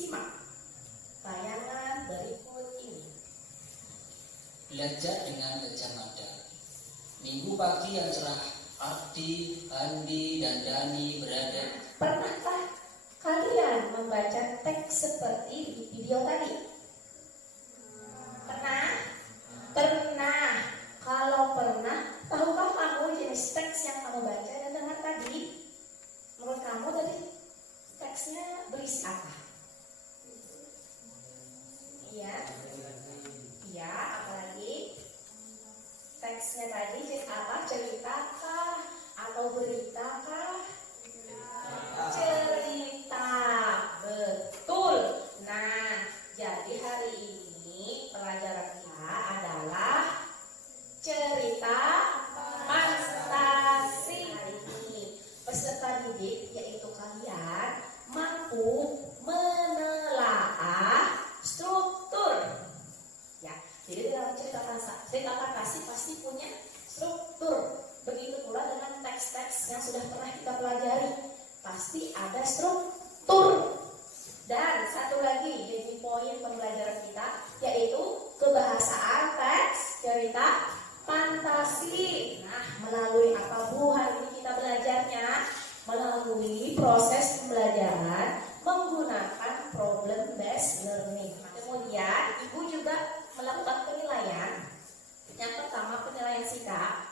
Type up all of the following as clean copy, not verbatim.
Simak tayangan berikut ini. Belajar dengan Gajah Mada. Minggu pagi yang cerah, Ardi, Andi, dan Dani berada. Pernahkah kalian membaca teks seperti di video tadi? Pernah? Pernah. Kalau pernah, tahukah kamu jenis teks yang kamu baca dan dengar tadi? Menurut kamu tadi teksnya berisi apa? Iya. Iya, apalagi? Teksnya tadi jenis apa? Cerita kah? Atau berita kah? Cerita. Betul. Nah, jadi hari ini pelajaran kita adalah cerita fantasi. Hari ini peserta didik yaitu kalian mampu menelaah struktur. Ya, jadi dalam cerita fantasi pasti punya struktur. Begitu pula dengan teks-teks yang sudah pernah kita pelajari, pasti ada struktur. Dan satu lagi jadi poin pembelajaran kita yaitu kebahasaan teks cerita fantasi. Nah, melalui apa Bu hari ini kita belajarnya? Melalui proses pembelajaran menggunakan problem based learning. Kemudian Ibu juga melakukan penilaian. Yang pertama penilaian sikap,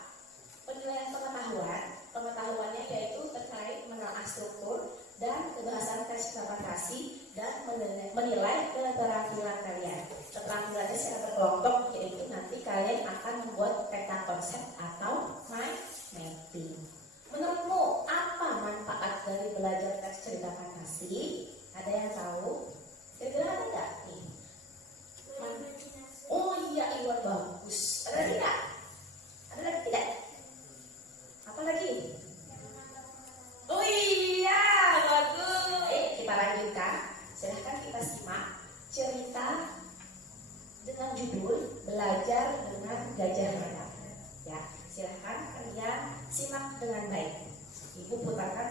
penilaian pengetahuan. Pengetahuannya yaitu terkait menelaah struktur dan kebahasaan teks fantasi dan menilai keterampilan kalian. Keterampilannya secara berkelompok yaitu nanti kalian akan membuat peta konsep atau mind mapping. Menurutmu apa manfaat dari belajar teks cerita fantasi? Ada yang tahu? Kira-kira ada nggak nih? Oh iya, Iwan bagus. Ada lagi nggak? Ada lagi tidak? Apa lagi? Oh iya, bagus. Kita lanjutkan. Silahkan kita simak cerita dengan judul Belajar dengan Gajah Mada. Ya, silahkan kalian simak dengan baik. Ibu putarkan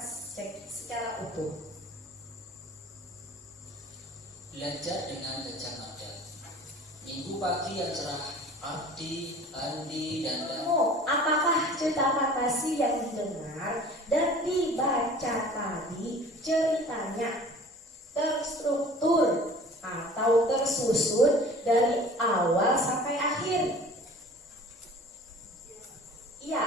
secara utuh. Belajar dengan Gajah Mada. Minggu pagi yang cerah, Ardi, Andi, dan Dani. Apakah cerita fantasi yang didengar dan dibaca tadi ceritanya terstruktur atau tersusun dari awal sampai akhir? Iya.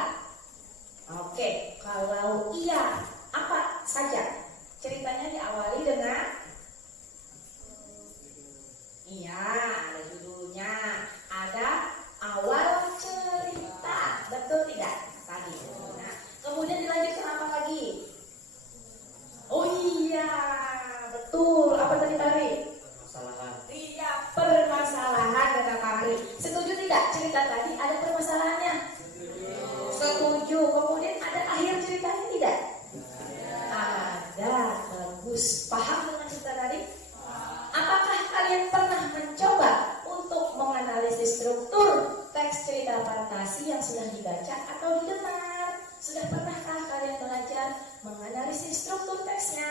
Oke, kalau iya, apa saja? Ceritanya diawali dengan iya, ada judulnya, ada awal cerita, betul tidak tadi? Nah, kemudian dilanjutkan apa lagi? Oh iya, betul. Apa tadi Tari? Permasalahan. Iya, permasalahan kata Tari. Setuju tidak? Cerita tadi ada permasalahannya? Setuju. Kemudian ada akhir ceritanya tidak? Ada. Bagus. Paham dengan cerita tadi? Apakah kalian pernah mencoba untuk menganalisis struktur teks cerita fantasi yang sudah dibaca atau didengar? Sudah pernahkah kalian belajar menganalisis struktur teksnya?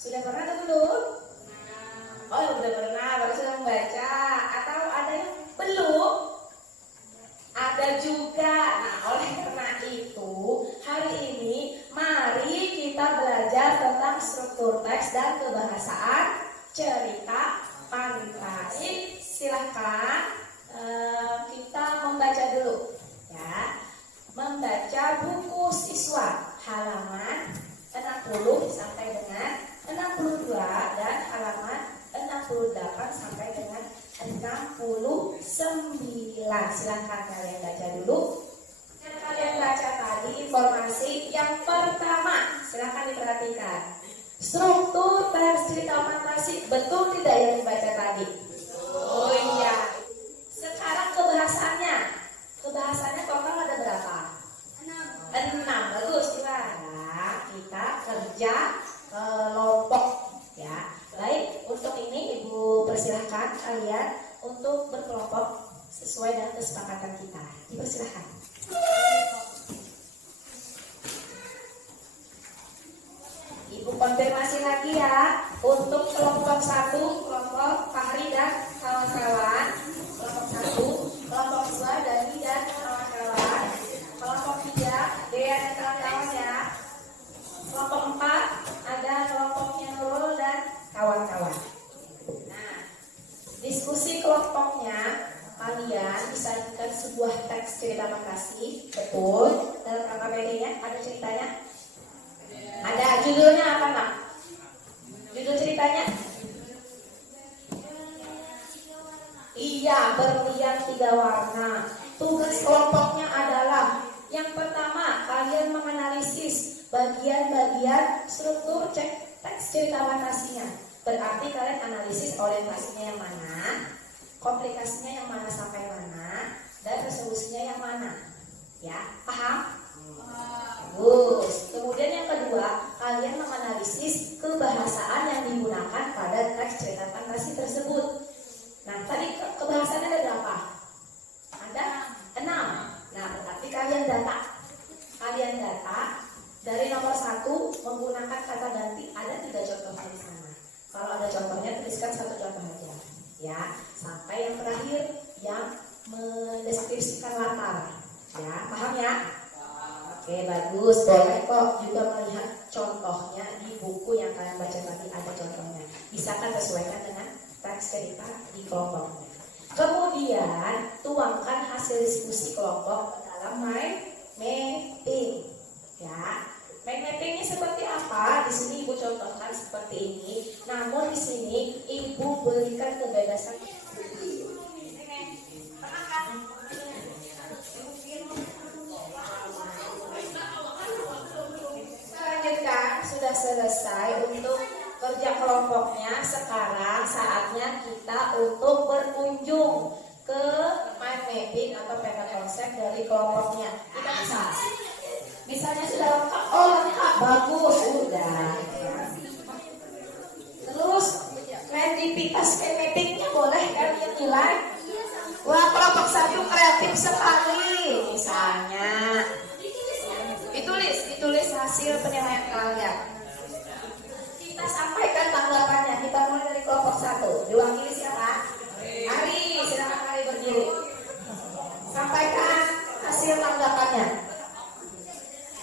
Sudah pernah atau belum? Oh, sudah pernah, baru sudah membaca. Atau ada yang belum? Ada juga. Nah, oleh karena itu, hari ini mari kita belajar tentang struktur teks dan kebahasaan cerita fantasi. Silahkan kita membaca dulu, ya. Membaca buku siswa halaman 60 sampai dengan 62 dan halaman 68 sampai dengan 69. Silahkan kalian baca dulu. Yang kalian baca tadi informasi yang pertama, silahkan diperhatikan. Struktur teks cerita fantasi, betul tidak yang dibaca tadi? Oh iya. Sekarang kebahasannya. Kebahasannya total ada berapa? 6. Bagus, silahkan kita kerja kelompok, ya. Baik, untuk ini Ibu persilahkan kalian untuk berkelompok sesuai dengan kesepakatan kita. Dipersilahkan. Ibu konfirmasi lagi ya. untuk kelompok 1, kelompok Fahri dan kawan-kawan. Kelompok 1, kelompok 2, Dani dan kawan-kawan. Kelompok 3, Dea dan kawan-kawan ya. Kelompok 4, ada kelompoknya Nurul dan kawan-kawan. Nah, diskusi kelompoknya, kalian disajikan sebuah teks cerita makasih, betul? Dalam KKBD-nya ada ceritanya? Ada. Judulnya apa, Nak? Judul ceritanya? Iya, berlian 3 warna. Tugas kelompoknya adalah yang pertama, kalian menganalisis bagian-bagian struktur teks cerita makasihnya. Berarti kalian analisis orientasinya yang mana, komplikasinya yang mana sampai mana, dan resolusinya yang mana. Ya, paham? Bagus. Kemudian yang kedua, kalian menganalisis kebahasaan yang digunakan pada teks cerita fantasi tersebut. Nah, tadi kebahasaannya ada berapa? Ada 6. Nah, berarti kalian data. Dari nomor 1 menggunakan kata ganti, ada 3 contohnya di sana. Kalau ada contohnya, tuliskan 1 contoh aja. Ya, sampai yang terakhir yang mendeskripsikan latar. Ya, paham ya? Oke, bagus. Boleh kok juga melihat contohnya di buku yang kalian baca tadi, ada contohnya. Bisa kan sesuaikan dengan teks cerita di kelompoknya. Kemudian tuangkan hasil diskusi kelompok dalam mind mapping. Ya, mind mappingnya seperti apa? Di sini Ibu contohkan seperti ini. Namun di sini Ibu berikan kebebasan. Sudah selesai untuk kerja kelompoknya. Sekarang saatnya kita untuk berkunjung ke mind mapping atau peta konsep dari kelompoknya. Kita bisa? Misalnya sudah lengkap? Oh, lengkap, bagus, sudah. Terus kreativitas mind mappingnya boleh kalian nilai? Wah, kelompok 1 kreatif sekali. Misalnya ditulis hasil penilaian kalian. Kita sampaikan tanggapannya. Kita mulai dari kelompok 1. Diwakili siapa? Ari, silakan Ari berdiri. Sampaikan hasil tanggapannya.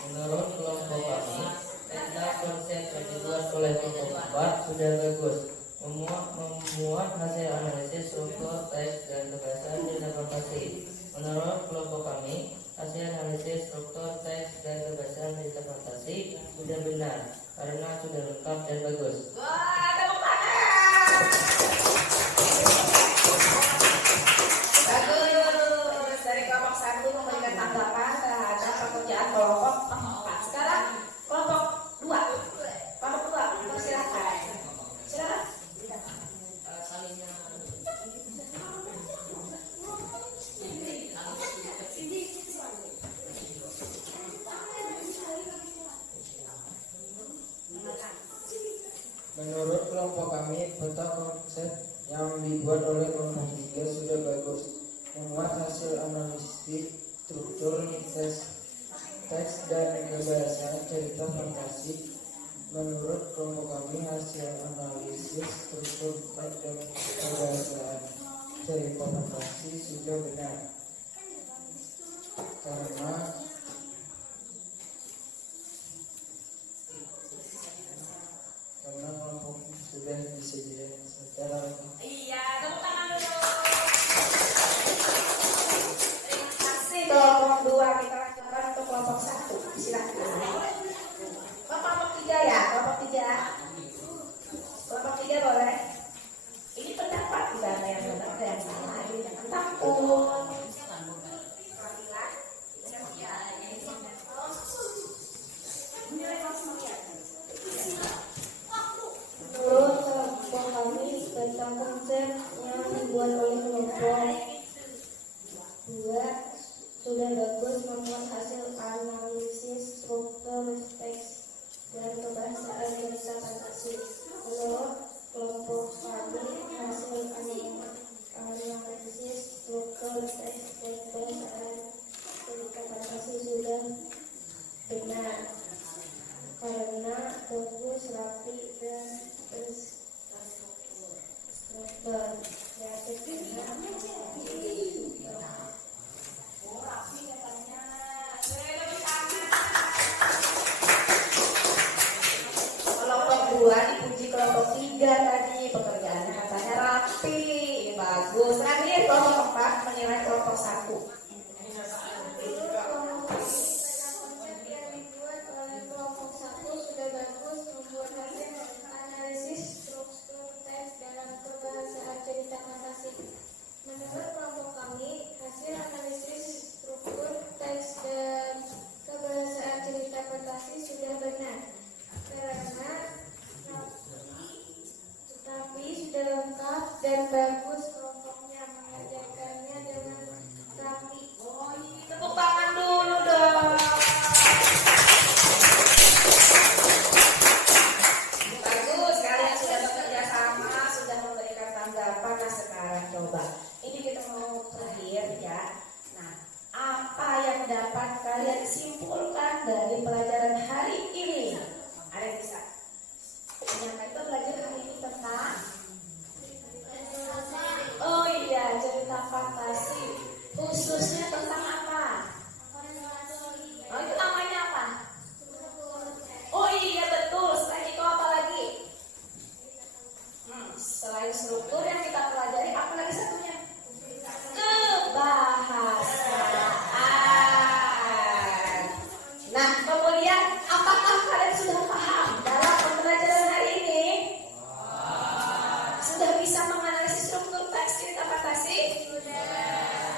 Menurut kelompok kami, peta konsep yang dibuat oleh kelompok 4 sudah bagus. Memuat hasil analisis struktur teks dan kebiasaan interpretasi. Menurut kelompok kami, hasil analisis struktur teks dan kebiasaan interpretasi sudah benar karena sudah lengkap dan bagus. Wah, tepuk tangan. Bagus. Dari kelompok 1 memberikan tanggapan terhadap pekerjaan kelompok 4. Sekarang kelompok 2. Kelompok 2, persilakan. Silakan. Menurut kelompok kami, peta konsep yang dibuat oleh kelompok 3 sudah bagus. Memuat hasil analisis struktur teks dan kebiasaan cerita fantasi. Menurut kelompok kami, hasil analisis struktur teks dan kebiasaan cerita fantasi sudah benar karena kelompok sudah disediakan secara lengkap. Iya, tepuk tangan dulu. Terima kasih kelompok 2. Kita lanjutkan untuk kelompok 1. Silakan. Kelompok 3 ya, kelompok 3. Kelompok 3 boleh. Ini pendapat, tidak ada yang benar, ada yang salah. Ini jangan takut. Menurut kelompok kami, peta konsep yang dibuat oleh kelompok 2 sudah bagus. Memuat hasil analisis struktur teks dan kebahasaan cerita fantasi. Menurut kelompok Kelompok 2 dipuji kelompok 3 tadi, pekerjaannya katanya rapi, bagus. Terakhir kelompok 4 menilai kelompok 1. Menurut kelompok kami, hasil analisis struktur teks dan kebahasaan cerita fantasi sudah benar. Karena tapi sudah lengkap dan bagus kelompoknya mengerjakannya dengan rapi. Oh, ini tepuk tangan dulu dong. Bagus, kalian sudah bekerja sama, sudah memberikan tanggapan. Nah sekarang coba, ini kita mau terakhir ya. Nah, apa yang dapat kalian simpulkan dari pelajaran hari ini? Ada yang bisa? Ternyata kita belajar hari ini tentang oh iya, cerita fantasi. Khususnya tentang apa? Oh, itu namanya apa? Oh iya betul. Selain itu apa lagi? Selain struktur yang kita pelajari, apa lagi satunya? Kebahasaan. Nah, kemudian apakah kalian sudah paham dalam pembelajaran hari ini? Sudah bisa menganalisis struktur teks cerita fantasi?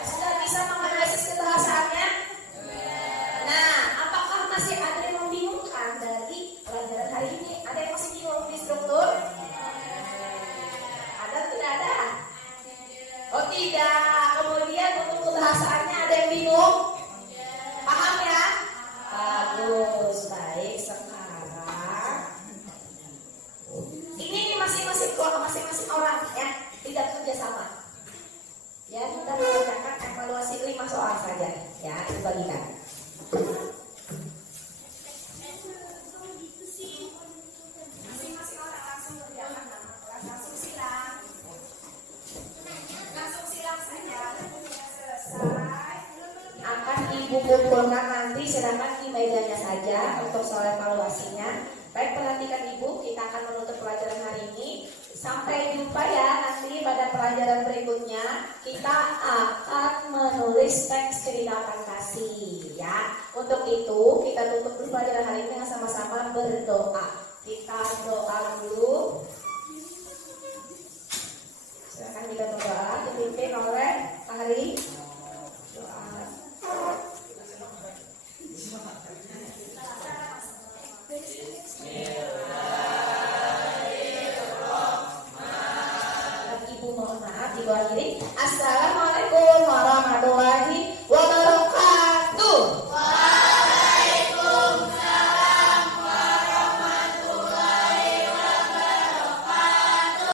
Sudah bisa menganalisis kebahasaannya? Nah, apakah masih ada yang membingungkan dari pelajaran hari ini? Ada yang masih bingung di struktur? Ada atau tidak ada? Oh tidak. Kemudian untuk kebahasaannya ada yang bingung? Paham ya? Bagus, baik. Sekarang ini masing-masing kelompok, masing-masing orang ya, tidak kerja sama. Ya, kita mengerjakan evaluasi 5 soal saja ya, dibagikan. Masing-masing orang langsung kerjakan nama kelas, langsung silang. Langsung silang saja. Selesai. Akan ibu kumpulkan nanti, silakan di mejanya saja untuk soal evaluasinya. Baik, perhatikan ibu, kita akan menutup pelajaran hari ini. Sampai jumpa ya nanti pada pelajaran berikutnya. Kita akan menulis teks cerita fantasi ya. Untuk itu kita tutup dulu pelajaran hari ini dengan sama-sama berdoa. Kita doa dulu. Silakan kita berdoa dipimpin oleh Ari. Doa. Ibu mohon maaf, Ibu akhiri. Assalamualaikum.